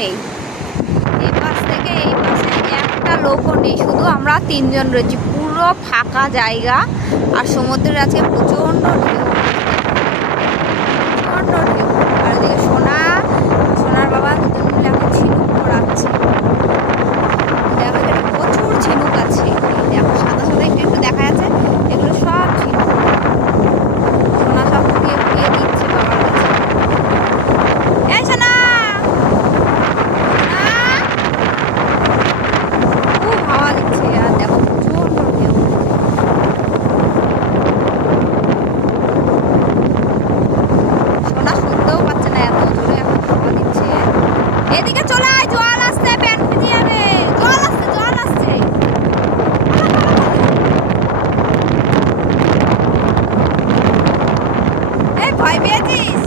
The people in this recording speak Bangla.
নেই, এই পাশ থেকে এই পাশে একটা লোকও নেই, শুধু আমরা তিনজন রয়েছি, পুরো ফাঁকা জায়গা। আর সমুদ্রের আজকে প্রচণ্ড ঢেউ, প্রচণ্ড ঢেউ। আর এদিকে সোনার বাবা দুজন মিলে এখন ঝিনুক পড়াচ্ছে। দেখো এটা প্রচুর ঝিনুক আছে, দেখো সাদা সাদা একটু একটু দেখা যাচ্ছে, এগুলো সব ঝিনুক। সোনা সব ফুটিয়ে ফুটিয়ে দিচ্ছে বাবার কাছে। এই সোনা, খুব হাওয়া দিচ্ছে আর দেখো প্রচণ্ড ঢেউ। সোনা শুনতেও পাচ্ছে না, এত জোরে এখন হাওয়া দিচ্ছে। এদিকে চলে আয়, জল আসছে, প্যান্ট ভিজে যাবে। জল আসছে, জল আসছে। এই ভয় পেয়েছিস?